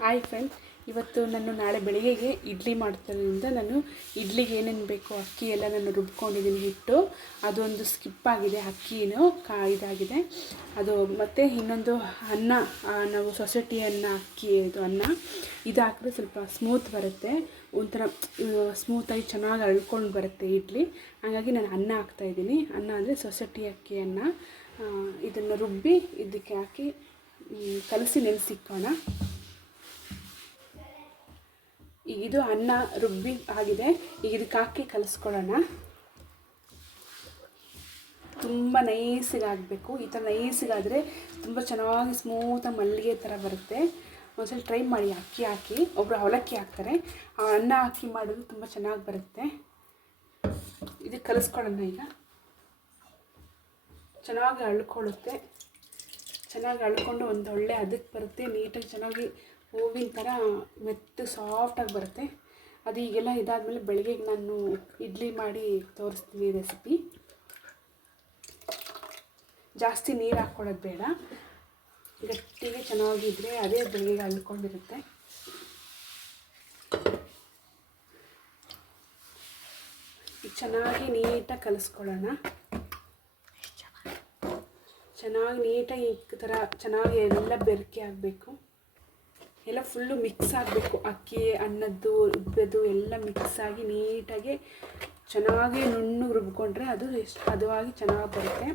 Hi friend, ಇವತ್ತು ನಾನು ನಾಳೆ ಬೆಳಿಗ್ಗೆಗೆ ಇಡ್ಲಿ ಮಾಡ್ತಿರೋದ್ರಿಂದ ನಾನು ಇಡ್ಲಿಗೆ ಏನೇನು ಬೇಕೋ ಅಕ್ಕಿ ಎಲ್ಲ ನಾನು ರುಬ್ಕೊಂಡಿದ್ದೀನಿ ಹಿಟ್ಟು. ಅದೊಂದು ಸ್ಕಿಪ್ ಆಗಿದೆ, ಅಕ್ಕಿನೂ ಇದಾಗಿದೆ ಅದು. ಮತ್ತು ಇನ್ನೊಂದು ಅನ್ನ, ನಾವು ಸೊಸೈಟಿ ಅಕ್ಕಿ ಇದು ಅನ್ನ ಇದು ಹಾಕಿದ್ರೆ ಸ್ವಲ್ಪ ಸ್ಮೂತ್ ಬರುತ್ತೆ, ಒಂಥರ ಸ್ಮೂತಾಗಿ ಚೆನ್ನಾಗಿ ಅಳ್ಕೊಂಡು ಬರುತ್ತೆ ಇಡ್ಲಿ. ಹಾಗಾಗಿ ನಾನು ಅನ್ನ ಹಾಕ್ತಾಯಿದ್ದೀನಿ. ಅನ್ನ ಅಂದರೆ ಸೊಸೈಟಿ ಅಕ್ಕಿ ಅನ್ನ. ಇದನ್ನು ರುಬ್ಬಿ ಇದಕ್ಕೆ ಹಾಕಿ ಕಲಸಿ ನೆನೆಸಿಕ್ಕೋಣ. ಈಗ ಇದು ಅನ್ನ ರುಬ್ಬಿ ಆಗಿದೆ. ಈಗ ಇದಕ್ಕೆ ಹಾಕಿ ಕಲಿಸ್ಕೊಳ್ಳೋಣ. ತುಂಬ ನೈಸಿಗೆ ಆಗಬೇಕು. ಈ ಥರ ನೈಸಿಗಾದರೆ ತುಂಬ ಚೆನ್ನಾಗಿ ಸ್ಮೂತಾಗಿ ಮಲ್ಲಿಗೆ ಥರ ಬರುತ್ತೆ. ಒಂದ್ಸಲ ಟ್ರೈ ಮಾಡಿ ಅಕ್ಕಿ ಹಾಕಿ. ಒಬ್ಬರು ಅವಲಕ್ಕಿ ಹಾಕ್ತಾರೆ, ಆ ಅನ್ನ ಹಾಕಿ ಮಾಡೋದು ತುಂಬ ಚೆನ್ನಾಗಿ ಬರುತ್ತೆ. ಇದಕ್ಕೆ ಕಲಿಸ್ಕೊಳ್ಳೋಣ. ಈಗ ಚೆನ್ನಾಗಿ ಅಳ್ಕೊಳ್ಳುತ್ತೆ. ಚೆನ್ನಾಗಿ ಅಳ್ಕೊಂಡು ಒಂದು ಒಳ್ಳೆ ಅದಕ್ಕೆ ಬರುತ್ತೆ. ನೀಟಾಗಿ ಚೆನ್ನಾಗಿ ಹೂವಿನ ಥರ ಮೆತ್ತು ಸಾಫ್ಟಾಗಿ ಬರುತ್ತೆ. ಅದು ಈಗೆಲ್ಲ ಇದಾದಮೇಲೆ ಬೆಳಗ್ಗೆಗೆ ನಾನು ಇಡ್ಲಿ ಮಾಡಿ ತೋರಿಸ್ತೀನಿ ರೆಸಿಪಿ. ಜಾಸ್ತಿ ನೀರು ಹಾಕ್ಕೊಳ್ಳೋದು ಬೇಡ, ಗಟ್ಟಿಗೆ ಚೆನ್ನಾಗಿದ್ದರೆ ಅದೇ ಬೆಳಗ್ಗೆಗೆ ಅಳ್ಕೊಂಡಿರುತ್ತೆ. ಈಗ ಚೆನ್ನಾಗಿ ನೀಟಾಗಿ ಕಲಿಸ್ಕೊಳ್ಳೋಣ. ಚೆನ್ನಾಗಿ ನೀಟಾಗಿ ಈ ಥರ ಚೆನ್ನಾಗಿ ಎಲ್ಲ ಬೆರಕೆ ಆಗಬೇಕು. ಎಲ್ಲ ಫುಲ್ಲು ಮಿಕ್ಸ್ ಆಗಬೇಕು. ಅಕ್ಕಿ ಅನ್ನದ್ದು ಉಬ್ಬೆದು ಎಲ್ಲ ಮಿಕ್ಸ್ ಆಗಿ ನೀಟಾಗಿ ಚೆನ್ನಾಗಿ ನುಣ್ಣಗೆ ರುಬ್ಕೊಂಡ್ರೆ ಅದು ಎಷ್ಟು ಹದವಾಗಿ ಚೆನ್ನಾಗಿ ಬರುತ್ತೆ.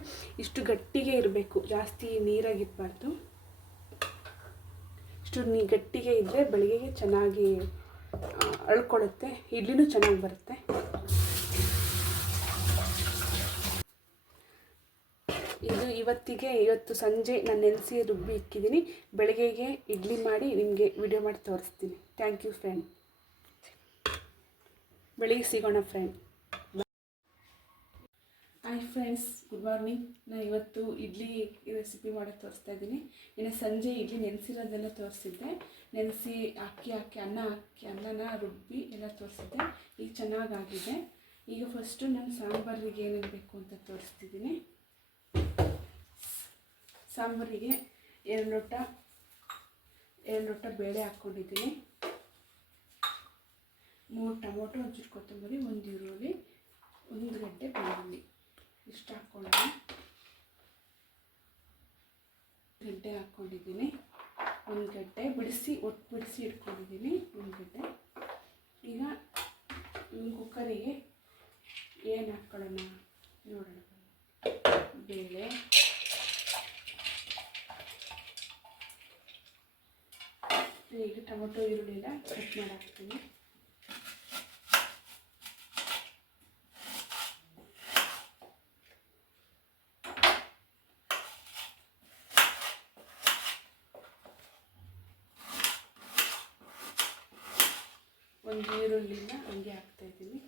ಇಷ್ಟು ಗಟ್ಟಿಗೆ ಇರಬೇಕು, ಜಾಸ್ತಿ ನೀರಾಗಿರಬಾರ್ದು. ಇಷ್ಟು ಗಟ್ಟಿಗೆ ಇದ್ದರೆ ಬೆಳಗ್ಗೆಗೆ ಚೆನ್ನಾಗಿ ಅಳ್ಕೊಳ್ಳುತ್ತೆ, ಇಡ್ಲಿನೂ ಚೆನ್ನಾಗಿ ಬರುತ್ತೆ. ಇವತ್ತು ಸಂಜೆ ನಾನು ನೆನೆಸಿ ರುಬ್ಬಿ ಇಕ್ಕಿದ್ದೀನಿ. ಬೆಳಗ್ಗೆಗೆ ಇಡ್ಲಿ ಮಾಡಿ ನಿಮಗೆ ವಿಡಿಯೋ ಮಾಡಿ ತೋರಿಸ್ತೀನಿ. Thank you friend. ಬೆಳಿಗ್ಗೆ ಸಿಗೋಣ friend. Hi friends, good morning. ನಾನು ಇವತ್ತು ಇಡ್ಲಿ ರೆಸಿಪಿ ಮಾಡೋಕ್ಕೆ ತೋರಿಸ್ತಾ ಇದ್ದೀನಿ. ಇನ್ನು ಸಂಜೆ ಇಡ್ಲಿ ನೆನೆಸಿರೋದೆಲ್ಲ ತೋರಿಸಿದ್ದೆ. ನೆನೆಸಿ ಅಕ್ಕಿ ಅನ್ನನ ರುಬ್ಬಿ ಎಲ್ಲ ತೋರಿಸಿದ್ದೆ. ಈಗ ಚೆನ್ನಾಗಾಗಿದೆ. ಈಗ ಫಸ್ಟು ನಾನು ಸಾಂಬಾರಿಗೆ ಏನೇನು ಬೇಕು ಅಂತ ತೋರಿಸ್ತಿದ್ದೀನಿ. ಸಾಂಬಾರಿಗೆ 2 ಲೋಟ ಬೇಳೆ ಹಾಕ್ಕೊಂಡಿದ್ದೀನಿ. 3 ಟೊಮೊಟೊ, ಒಂಚೂರು ಕೊತ್ತಂಬರಿ, 1 ಈರುಳ್ಳಿ, 1 ಗಡ್ಡೆ ಬೆಳ್ಳುಳ್ಳಿ ಇಷ್ಟು ಹಾಕ್ಕೊಳ್ಳೋಣ. ಗಡ್ಡೆ ಹಾಕ್ಕೊಂಡಿದ್ದೀನಿ. 1 ಗಡ್ಡೆ ಬಿಡಿಸಿ ಇಟ್ಕೊಂಡಿದ್ದೀನಿ. 1 ಗಡ್ಡೆ. ಈಗ ಕುಕ್ಕರಿಗೆ ಏನು ಹಾಕ್ಕೊಳ್ಳೋಣ ನೋಡೋಣ. ಬೇಳೆ, ಈಗ ಟೊಮೊಟೊ ಈರುಳ್ಳಿ ಎಲ್ಲ ಕಟ್ ಮಾಡಿ ಹಾಕ್ತೀನಿ. ಒಂದು ಈರುಳ್ಳಿನ ಹಂಗೆ ಹಾಕ್ತಾಯಿದ್ದೀನಿ.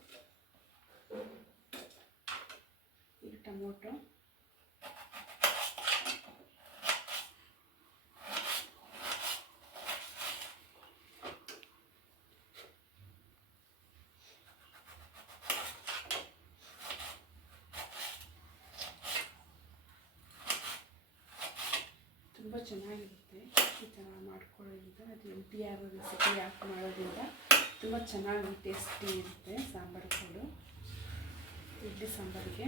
ಈಗ ಟೊಮೊಟೊ, ತುಂಬ ಚೆನ್ನಾಗಿರುತ್ತೆ ಈ ಥರ ಮಾಡ್ಕೊಳ್ಳೋದ್ರಿಂದ. ಅದು ಹೆಲ್ತಿಯಾಗೋ ರೆಸಿಪಿ ಯಾಕೆ ಮಾಡೋದ್ರಿಂದ ತುಂಬ ಚೆನ್ನಾಗಿ ಟೇಸ್ಟಿ ಇರುತ್ತೆ ಸಾಂಬಾರು ಪೌಡು. ಇಡ್ಲಿ ಸಾಂಬಾರಿಗೆ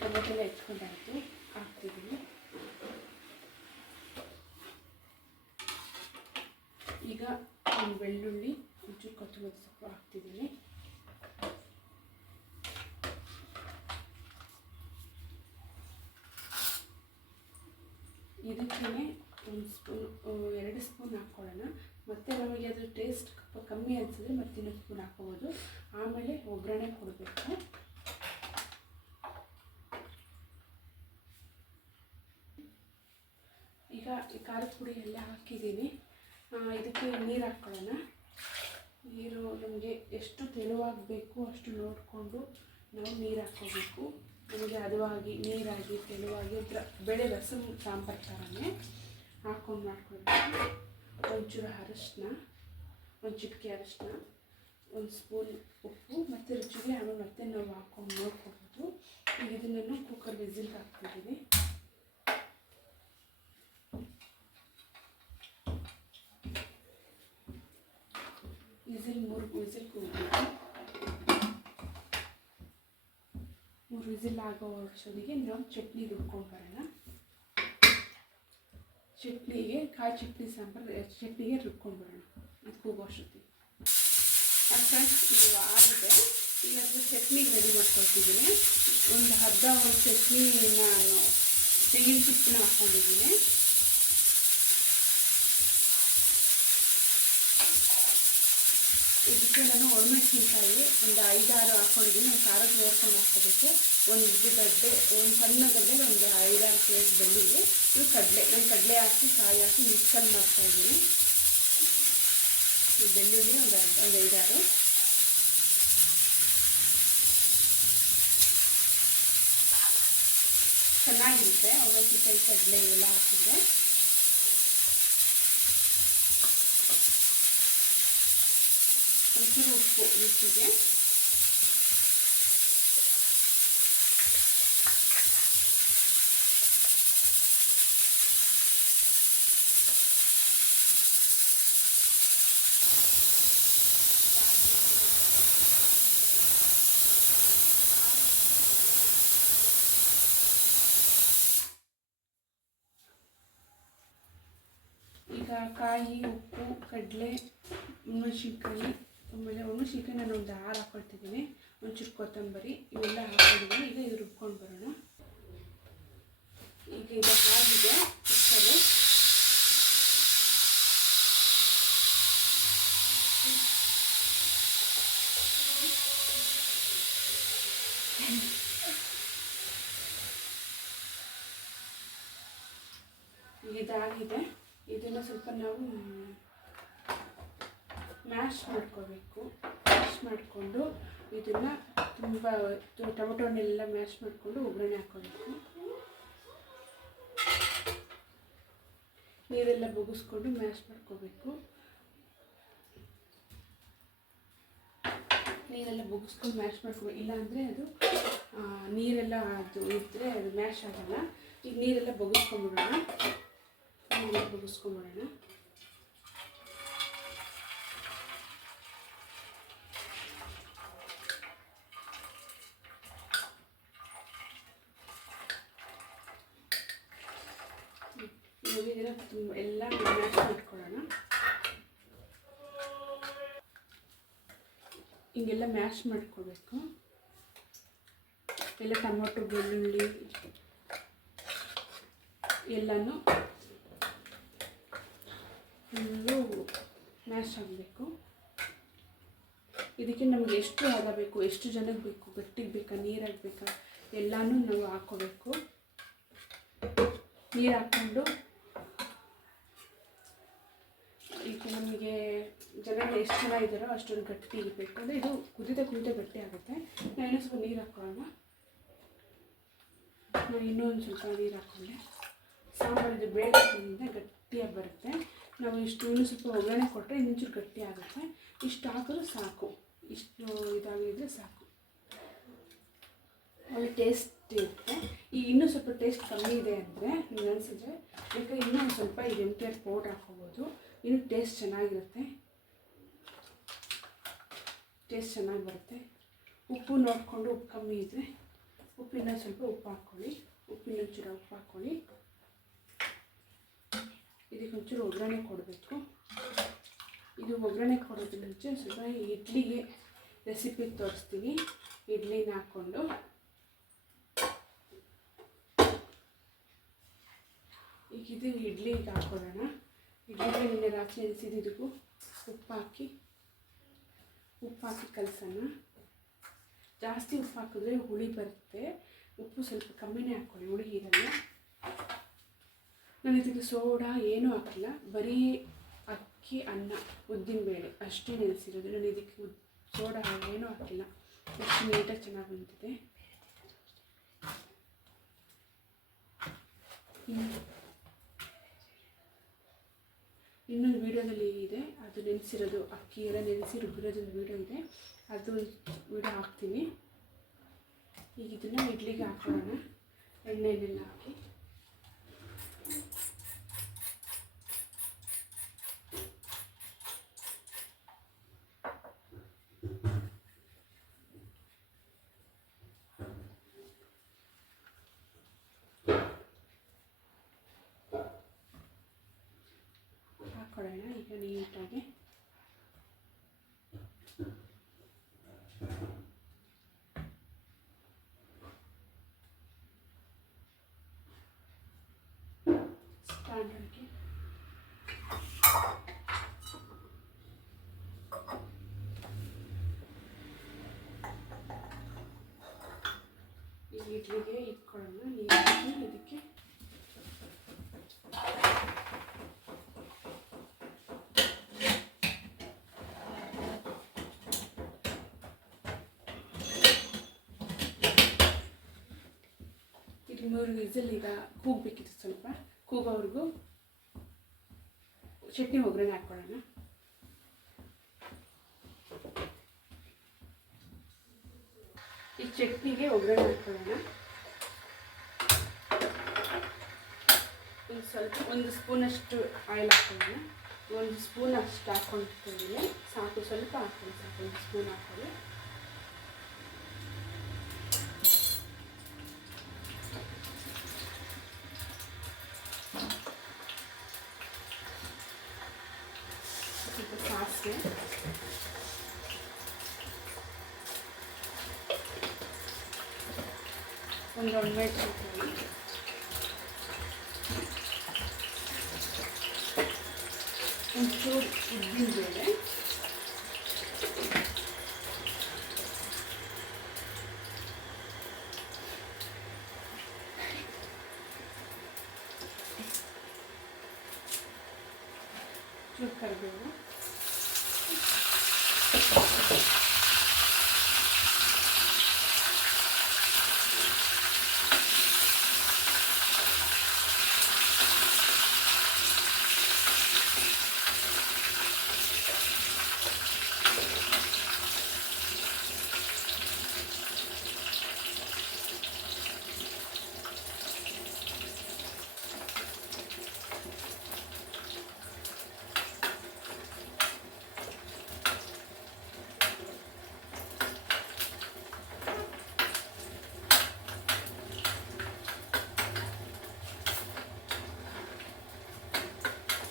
ಟೊಮೊಟೊ ಎಲ್ಲ ಎತ್ಕೊಂಡಾಯ್ತು, ಹಾಕ್ತಿದ್ದೀನಿ. ಈಗ ಒಂದು ಬೆಳ್ಳುಳ್ಳಿ, ಒಂಚೂರು ಕೊತ್ತಂಬರಿ ಸೊಪ್ಪು ಹಾಕ್ತಿದ್ದೀನಿ. ಇದಕ್ಕೇ 2 ಸ್ಪೂನ್ ಹಾಕ್ಕೊಳ್ಳೋಣ. ಮತ್ತು ನಮಗೆ ಅದು ಟೇಸ್ಟ್ ಕಮ್ಮಿ ಅನಿಸಿದ್ರೆ ಮತ್ತೆ 1 ಸ್ಪೂನ್ ಹಾಕ್ಕೋಬೋದು. ಆಮೇಲೆ ಒಗ್ಗರಣೆ ಕೊಡಬೇಕು. ಈಗ ಈ ಖಾರದ ಪುಡಿ ಎಲ್ಲ ಹಾಕಿದ್ದೀನಿ. ಇದಕ್ಕೆ ನೀರು ಹಾಕ್ಕೊಳ್ಳೋಣ. ನೀರು ನಮಗೆ ಎಷ್ಟು ತೆಳುವಾಗಬೇಕು ಅಷ್ಟು ನೋಡಿಕೊಂಡು ನಾವು ನೀರು ಹಾಕ್ಕೋಬೇಕು. ನಮಗೆ ಹದವಾಗಿ ನೀರಾಗಿ ತೆಳುವಾಗಿ ಬೇಳೆ ರಸಂ ಸಾಂಬಾರು ಥರನೇ ಹಾಕ್ಕೊಂಡು ಮಾಡ್ಕೊಳ್ಬೇಕು. ಒಂಚೂರು ಅರಶಿನ, 1 ಚಿಟಿಕೆ ಅರಶಿನ, 1 ಸ್ಪೂನ್ ಉಪ್ಪು ಮತ್ತು ರುಚಿಗೆ ಆಮೇಲೆ ಮತ್ತೆ ನಾವು ಹಾಕ್ಕೊಂಡು ನೋಡ್ಕೊಬೋದು. ಈಗ ಇದನ್ನು ಕುಕ್ಕರ್ ವಿಸಿಲ್ಗೆ ಹಾಕ್ತಿದ್ದೀನಿ. ಮೂರು ವಿಸಿಲ್ ಕೂಗಬೇಕು. 3 ವಿಸಿಲ್ ಆಗೋ ಅಷ್ಟೊತ್ತಿಗೆ ನಾವು ಚಟ್ನಿ ರುಬ್ಕೊಂಡು ಬರೋಣ. ಚಟ್ನಿಗೆ ಕಾಯಿ ಚಟ್ನಿ ಸಾಂಬಾರು ಚಟ್ನಿಗೆ ರುಬ್ಕೊಂಡು ಬರೋಣ. ಇದು ಕೂಗೋ ಅಷ್ಟೊತ್ತಿಗೆ ಫ್ರೆಂಡ್ಸ್ ಇದು ಆಗಿದೆ. ಈಗ ಅದು ಚಟ್ನಿಗೆ ರೆಡಿ ಮಾಡ್ಕೊಳ್ತಿದ್ದೀನಿ. ಒಂದು ಅರ್ಧ ಚಟ್ನಿ ನಾನು ತೆಂಗಿನ ಚಿಪ್ಪನ್ನ ಹಾಕ್ಕೊಂಡಿದ್ದೀನಿ. ಇದಕ್ಕೆ ನಾನು ಒಣಮೆಣಸಿನ್ಕಾಯಿ ಒಂದು 5-6 ಹಾಕ್ಕೊಂಡಿದ್ದೀನಿ. ನಾನು ಖಾರಕ್ಕೆ ನೋಡ್ಕೊಂಡು ಹಾಕ್ಕೋಬೇಕು. ಒಂದು ಗಡ್ಡೆ, ಒಂದು ಸಣ್ಣ ಗಡ್ಡೆ, ಒಂದು 5-6 ಪ್ಲೇಟ್ ಬೆಳ್ಳುಳ್ಳಿ, ಇದು ಕಡಲೆ. ನಾನು ಕಡಲೆ ಹಾಕಿ ಕಾಯಿ ಹಾಕಿ ಮಿಕ್ಸಲ್ಲಿ ಮಾಡ್ತಾಯಿದ್ದೀನಿ. ಬೆಳ್ಳುಳ್ಳಿ ಒಂದು 5-6 ಚೆನ್ನಾಗಿರುತ್ತೆ. ಒಣಮೆಣಸಿನ್ಕಾಯಿ ಕಡಲೆ ಇವೆಲ್ಲ ಹಾಕಿದ್ರೆ ಒಂಚೂರು ಉಪ್ಪು ರುಚಿಗೆ. ಈಗ ಕಾಯಿ, ಉಪ್ಪು, ಕಡಲೆ, ಮೆಣಸಿನ್ಕಾಯಿ, ಆಮೇಲೆ ಒಣಮೆಣಸಿನ್ಕಾಯಿ ನಾನು ಒಂದು 6 ಹಾಕ್ಕೊಳ್ತಿದ್ದೀನಿ. ಒಂಚೂರು ಕೊತ್ತಂಬರಿ ಇವೆಲ್ಲ ಹಾಕ್ಕೊಂಡಿದ್ದೀನಿ. ಈಗ ಇದು ರುಬ್ಕೊಂಡು ಬರೋಣ. ಈಗ ಇದು ಆಗಿದೆ ಕುಕ್ಕರು. ಇದಾಗಿದೆ. ಇದನ್ನು ಸ್ವಲ್ಪ ನಾವು ಮ್ಯಾಶ್ ಮಾಡ್ಕೋಬೇಕು. ಮ್ಯಾಶ್ ಮಾಡಿಕೊಂಡು ಇದನ್ನು ತುಂಬ ಟೊಮೆಟೊನೆಲ್ಲ ಮ್ಯಾಶ್ ಮಾಡಿಕೊಂಡು ಒಗ್ಗರಣೆ ಹಾಕ್ಕೋಬೇಕು. ನೀರೆಲ್ಲ ಬಗ್ಗಿಸ್ಕೊಂಡು ಮ್ಯಾಶ್ ಮಾಡ್ಕೋಬೇಕು. ನೀರೆಲ್ಲ ಬಗ್ಗಿಸ್ಕೊಂಡು ಮ್ಯಾಶ್ ಮಾಡ್ಕೋಬೇಕು. ಇಲ್ಲಾಂದರೆ ಅದು ನೀರೆಲ್ಲ ಅದು ಇದ್ದರೆ ಅದು ಮ್ಯಾಶ್ ಆಗೋಲ್ಲ. ಈಗ ನೀರೆಲ್ಲ ಬಗ್ಗಿಸ್ಕೊಂಡ್ಬಿಡೋಣ. ಇದನ್ನು ಎಲ್ಲ ಮ್ಯಾಶ್ ಮಾಡ್ಕೊಳ್ಳೋಣ. ಹಿಂಗೆಲ್ಲ ಮ್ಯಾಶ್ ಮಾಡ್ಕೋಬೇಕು. ಎಲ್ಲ ಟೊಮೊಟೊ, ಬೆಳ್ಳುಳ್ಳಿ ಎಲ್ಲನೂ ಫುಲ್ಲು ಮ್ಯಾಶ್ ಆಗಬೇಕು. ಇದಕ್ಕೆ ನಮಗೆ ಎಷ್ಟು ಆಗಬೇಕು, ಎಷ್ಟು ಜನಕ್ಕೆ ಬೇಕು, ಗಟ್ಟಿಗೆ ಬೇಕಾ, ನೀರಾಗಬೇಕಾ, ಎಲ್ಲನೂ ನಾವು ಹಾಕ್ಕೋಬೇಕು. ನೀರು ಹಾಕ್ಕೊಂಡು ಈಗ ನಮಗೆ ಜನಗಳು ಎಷ್ಟು ಜನ ಇದ್ದಾರೋ ಅಷ್ಟೊಂದು ಗಟ್ಟಿ ಇರಬೇಕು. ಅಂದರೆ ಇದು ಕುದಿದ ಗಟ್ಟಿ ಆಗುತ್ತೆ. ನಾನು ಇನ್ನೂ ಸ್ವಲ್ಪ ನೀರು ಹಾಕ್ಕೊಳ್ಳೋಣ. ನಾನು ಇನ್ನೊಂದು ಸ್ವಲ್ಪ ನೀರು ಹಾಕ್ಕೊಂಡೆ. ಸಾಂಬಾರಿದು ಬೇಳೆದಿಂದ ಗಟ್ಟಿಯಾಗಿ ಬರುತ್ತೆ. ನಾವು ಇನ್ನೂ ಸ್ವಲ್ಪ ಒಗ್ಗರಣೆ ಕೊಟ್ಟರೆ ಇನ್ನೊಂಚೂರು ಗಟ್ಟಿ ಆಗುತ್ತೆ. ಇಷ್ಟು ಹಾಕಿದ್ರೆ ಸಾಕು. ಇಷ್ಟು ಇದಾಗಿದ್ದರೆ ಸಾಕು. ಒಳ್ಳೆ ಟೇಸ್ಟ್ ಇರುತ್ತೆ. ಈಗ ಇನ್ನೂ ಸ್ವಲ್ಪ ಟೇಸ್ಟ್ ಕಮ್ಮಿ ಇದೆ ಅಂದರೆ ನೀವು ಅನಿಸಿದ್ರೆ ಯಾಕೆ ಇನ್ನೂ ಒಂದು ಸ್ವಲ್ಪ ಇದು MTR ಪೌಡ್ರ್ ಹಾಕ್ಕೋಬೋದು. ಇನ್ನೂ ಟೇಸ್ಟ್ ಚೆನ್ನಾಗಿರುತ್ತೆ. ಟೇಸ್ಟ್ ಚೆನ್ನಾಗಿ ಬರುತ್ತೆ. ಉಪ್ಪು ನೋಡಿಕೊಂಡು ಉಪ್ಪು ಕಮ್ಮಿ ಇದ್ದರೆ ಉಪ್ಪಿನ ಸ್ವಲ್ಪ ಉಪ್ಪು ಹಾಕ್ಕೊಳ್ಳಿ. ಉಪ್ಪಿನೊಂಚೂರು ಉಪ್ಪು ಹಾಕ್ಕೊಳ್ಳಿ. ಇದಕ್ಕೊಂಚೂರು ಒಗ್ಗರಣೆ ಕೊಡಬೇಕು. ಇದು ಒಗ್ಗರಣೆ ಕೊಡೋದ್ರ ಮುಂಚೆ ಸ್ವಲ್ಪ ಇಡ್ಲಿಗೆ ರೆಸಿಪಿ ತೋರಿಸ್ತೀನಿ. ಇಡ್ಲಿನ ಹಾಕ್ಕೊಂಡು ಈಗ ಇದು ಇಡ್ಲಿಗೆ ಹಾಕ್ಕೊಳ್ಳೋಣ. ಇಡ್ಲಿಗೆ ನಿನ್ನೆ ರಾತ್ರಿ ನೆನೆಸಿದ್ದಕ್ಕೂ ಉಪ್ಪು ಹಾಕಿ ಕಲಸೋಣ. ಜಾಸ್ತಿ ಉಪ್ಪು ಹಾಕಿದ್ರೆ ಹುಳಿ ಬರುತ್ತೆ. ಉಪ್ಪು ಸ್ವಲ್ಪ ಕಮ್ಮಿನೇ ಹಾಕ್ಕೊಳ್ಳಿ, ಹುಳಿ ಇರಲ್ಲ. ನಾನು ಇದಕ್ಕೆ ಸೋಡಾ ಏನೂ ಹಾಕಿಲ್ಲ. ಬರೀ ಅಕ್ಕಿ, ಅನ್ನ, ಉದ್ದಿನಬೇಳೆ ಅಷ್ಟೇ ನೆನೆಸಿರೋದು. ನಾನು ಇದಕ್ಕೆ ಸೋಡಾ ಏನೂ ಹಾಕಿಲ್ಲ. ಎಷ್ಟು ನೀಟಾಗಿ ಚೆನ್ನಾಗಿ ಬಂದಿದೆ. ಇನ್ನೊಂದು ವೀಡಿಯೋದಲ್ಲಿ ಇದೆ, ಅದು ನೆನೆಸಿರೋದು ಅಕ್ಕಿ ಎಲ್ಲ ನೆನೆಸಿ ರುಬ್ಬಿರೋದೊಂದು ವೀಡಿಯೋ ಇದೆ, ಅದು ವೀಡಿಯೋ ಹಾಕ್ತೀನಿ. ಈಗ ಇದನ್ನು ಇಡ್ಲಿಗೆ ಹಾಕೊಳ್ಳೋಣ. ಎಣ್ಣೆನೆಲ್ಲ ಹಾಕಿ ಹಾಕೊಳ್ಳೋಣ. ಈಗ ನೀಟಾಗಿ ಸ್ಟ್ಯಾಂಡರ್ಡ್ಗೆ ಈ ಇಡ್ಲಿಗೆ ಇಟ್ಕೊಳ್ಳೋಣ. ನೀಟಾಗಿ ಇದಕ್ಕೆ ಇಲ್ಲಿ 3 ವಿಸಿಲ್ ಈಗ ಕೂಗಬೇಕಿತ್ತು. ಸ್ವಲ್ಪ ಕೂಗೋವರೆಗೂ ಚಟ್ನಿ ಒಗ್ಗರಣೆ ಹಾಕ್ಕೊಳ್ಳೋಣ. ಈ ಚಟ್ನಿಗೆ ಒಗ್ಗರಣೆ ಹಾಕ್ಕೊಳ್ಳೋಣ. ಒಂದು ಸ್ಪೂನಷ್ಟು ಆಯಿಲ್ ಹಾಕ್ಕೊಳ್ಳೋಣ. 1 ಸ್ಪೂನ್ ಅಷ್ಟು ಹಾಕ್ಕೊಂಡಿದ್ದೀನಿ. ಸಾಕು, ಸ್ವಲ್ಪ ಹಾಕ್ಕೊಳ್ಳಿ, ಸಾಕು. 1 ಸ್ಪೂನ್ ಹಾಕ್ಕೊಳ್ಳಿ. ಸ್ವಲ್ಪ ಸಾಸಿವೆ, ಒಂದು ಒಣಮೆಣಸಿನಕಾಯಿ, ಒಂಚೂರು ಉದ್ದಿನಬೇಳೆ, ಚೂರು ಕರಿಬೇವು,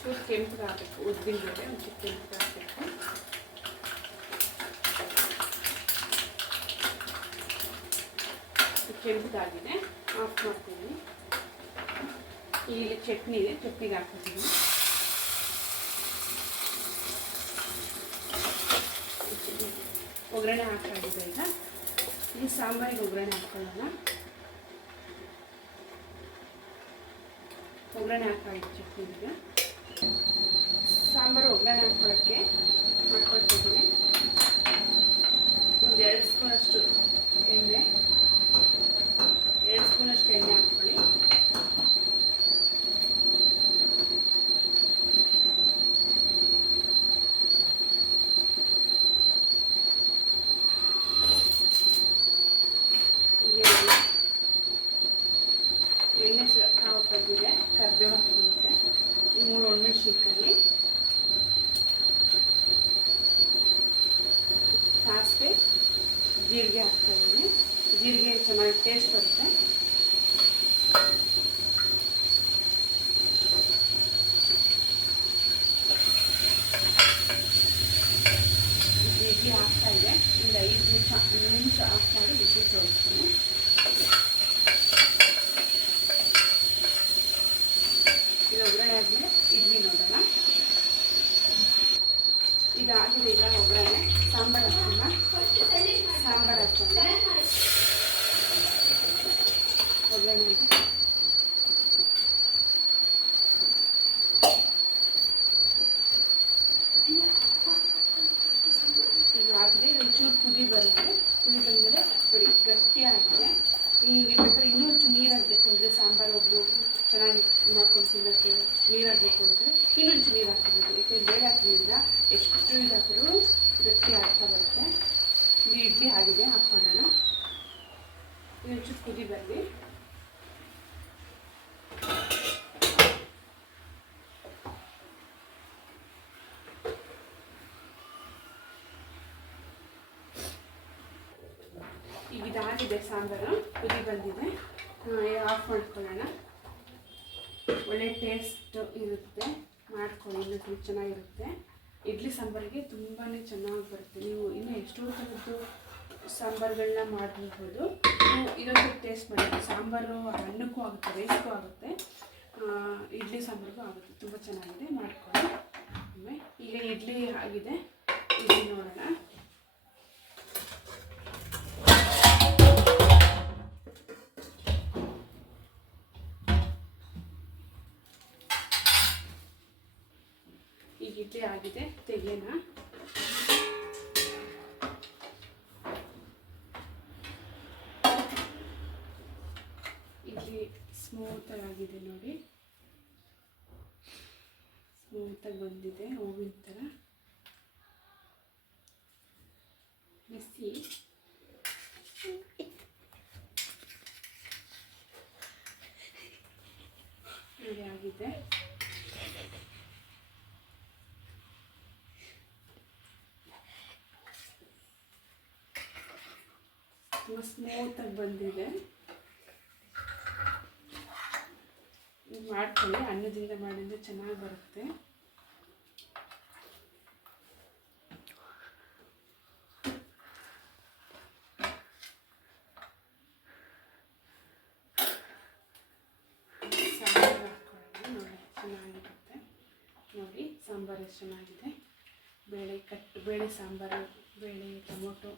ಚೂರು ಕೆಂಪು ಹಾಕಬೇಕು. ಉದ್ದಿನಬೇಳೆ ಒಂಚೂರು ಕೆಂಪು ಹಾಕಬೇಕು. ಕೆಂಪುದಾಗಿದೆ, ಆಫ್ ಮಾಡ್ತೀನಿ. ಇಲ್ಲಿ ಚಟ್ನಿ ಇದೆ, ಚಟ್ನಿಗೆ ಹಾಕ್ತೀನಿ. ಒಗ್ಗರಣೆ ಹಾಕಿದೆ. ಈಗ ಈ ಸಾಂಬಾರಿಗೆ ಒಗ್ಗರಣೆ ಹಾಕೊಳ್ಳೋಣ. ಒಗ್ಗರಣೆ ಹಾಕಿದೆ ಚಟ್ನಿಗೆ. ಸಾಂಬಾರು ಒಗ್ಗರಣೆ ಹಾಕ್ಕೊಳಕ್ಕೆ ಮಾಡ್ಕೊಳ್ತಿದ್ದೀನಿ. ಒಂದು 2 ಸ್ಪೂನಷ್ಟು ಎಣ್ಣೆ, 2 ಸ್ಪೂನಷ್ಟು ಎಣ್ಣೆ ಹಾಕ್ಕೊಳ್ಳಿ. ಎಣ್ಣೆ ಕಾವು ಬಂದಿದೆ, ಕರಿಬೇವು ಹಾಕ್ಕೊಂಡೆ, 3 ಒಣಮೆಣಸಿನಕಾಯಿ, ಸಾಸಿವೆ, ಜೀರಿಗೆ ಹಾಕ್ತಾಯಿದ್ದೀನಿ. ಜೀರಿಗೆ ಚೆನ್ನಾಗಿ ಟೇಸ್ಟ್ ಬರುತ್ತೆ. ಜೀರಿಗೆ ಹಾಕ್ತಾಯಿದೆ. ಒಂದು 5 ನಿಮಿಷ ಆಫ್ ಮಾಡಿ ಬಿಸಿ ತೋರಿಸ್ತೀನಿ. ಇದು ಒಗ್ಗರಣೆ ಆದಮೇಲೆ ಇಡ್ಲಿ ನೋಡೋಣ. ಇದಾಗಿದೆ. ಈಗ ಒಗ್ಗರಣೆ ಸಾಂಬಾರು ಹಾಕೋಣ. ಒಗ್ಗರಣೆ ಈಗ ಆಗಿದೆ. ಒಂಚೂರು ಕುದಿ ಬಂದಮೇಲೆ ನೋಡಿ ಗಟ್ಟಿ ಆಗಿದೆ. ನಿಮಗೆ ಬೇಕಾದ್ರೆ ಇನ್ನೂ ಒಂಚೂರು ನೀರು ಹಾಕಬೇಕು ಅಂದರೆ, ಸಾಂಬಾರು ಒಬ್ಬರು ಚೆನ್ನಾಗಿ ಮಾಡ್ಕೊಂಡು ತಿನ್ನೋಕ್ಕೆ ನೀರು ಹಾಕಬೇಕು ಅಂದರೆ ಇನ್ನೊಂದು ನೀರು ಹಾಕೋಬೋದು. ಯಾಕೆಂದರೆ ಬೇಳೆ ಹಾಕೋದ್ರಿಂದ ಎಷ್ಟು ಇದಾದರೂ ಗಟ್ಟಿ ಆಗ್ತಾ ಬರುತ್ತೆ. ಇದು ಇಡ್ಲಿ ಆಗಿದೆ, ಹಾಕ್ಕೊಳ್ಳೋಣ. ಇನ್ನೊಂಚೂರು ಕುದಿ ಬರಲಿ. ಈಗ ಇದಾಗಿದೆ ಸಾಂಬಾರು, ಕುದಿ ಬಂದಿದೆ. ಆಫ್ ಮಾಡ್ಕೊಳ್ಳೋಣ. ಒಳ್ಳೆ ಟೇಸ್ಟ್ ಇರುತ್ತೆ, ಮಾಡ್ಕೊಳ್ಳಿ, ಇನ್ನೂ ತುಂಬ ಚೆನ್ನಾಗಿರುತ್ತೆ. ಇಡ್ಲಿ ಸಾಂಬಾರಿಗೆ ತುಂಬಾ ಚೆನ್ನಾಗಿ ಬರುತ್ತೆ. ನೀವು ಇನ್ನೂ ಎಷ್ಟೋ ಥರದ್ದು ಸಾಂಬಾರುಗಳನ್ನ ಮಾಡಿರ್ಬೋದು. ಇದೊಂದು ಟೇಸ್ಟ್ ಮಾಡಿ. ಸಾಂಬಾರು ಅನ್ನಕ್ಕೂ ಆಗುತ್ತೆ, ರೈಸ್ಗೂ ಆಗುತ್ತೆ, ಇಡ್ಲಿ ಸಾಂಬಾರಿಗೂ ಆಗುತ್ತೆ. ತುಂಬ ಚೆನ್ನಾಗಿದೆ, ಮಾಡ್ಕೊಳ್ಳಿ. ಈಗ ಇಡ್ಲಿ ಆಗಿದೆ, ಇಡ್ಲಿ ನೋಡೋಣ. ಈಗ ಇಡ್ಲಿ ಆಗಿದೆ, ತೆಗೆಯೋಣ. ಇಡ್ಲಿ ಸ್ಮೂತಾಗಿ ಆಗಿದೆ ನೋಡಿ, ಸ್ಮೂತಾಗಿ ಬಂದಿದೆ, ಹೂವಿನ ಥರ. ಬಿಸಿ ನೋಡಿ ಆಗಿದೆ. ತುಂಬ ಸ್ಮೂತಾಗಿ ಬಂದಿದೆ. ಮಾಡ್ಕೊಳ್ಳಿ, ಅನ್ನದಿಂದ ಮಾಡಿದ್ರೆ ಚೆನ್ನಾಗಿ ಬರುತ್ತೆ. ಸಾಂಬಾರು ಹಾಕ್ಕೊಳ್ಳೋಣ, ನೋಡಿ ಚೆನ್ನಾಗಿರುತ್ತೆ. ನೋಡಿ ಸಾಂಬಾರು ಎಷ್ಟು ಚೆನ್ನಾಗಿದೆ. ಬೇಳೆ ಸಾಂಬಾರು, ಬೇಳೆ ಟೊಮೊಟೊ,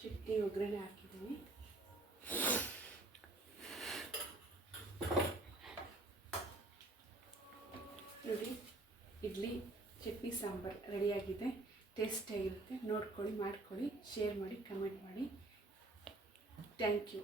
ಚಟ್ನಿ ಒಗ್ಗರಣೆ ಹಾಕಿದ್ದೀನಿ. ನೋಡಿ ಇಡ್ಲಿ ಚಟ್ನಿ ಸಾಂಬಾರು ರೆಡಿಯಾಗಿದೆ. ಟೇಸ್ಟಿಯಾಗಿರುತ್ತೆ. ನೋಡ್ಕೊಳ್ಳಿ, ಮಾಡ್ಕೊಳ್ಳಿ, ಶೇರ್ ಮಾಡಿ, ಕಮೆಂಟ್ ಮಾಡಿ. Thank you.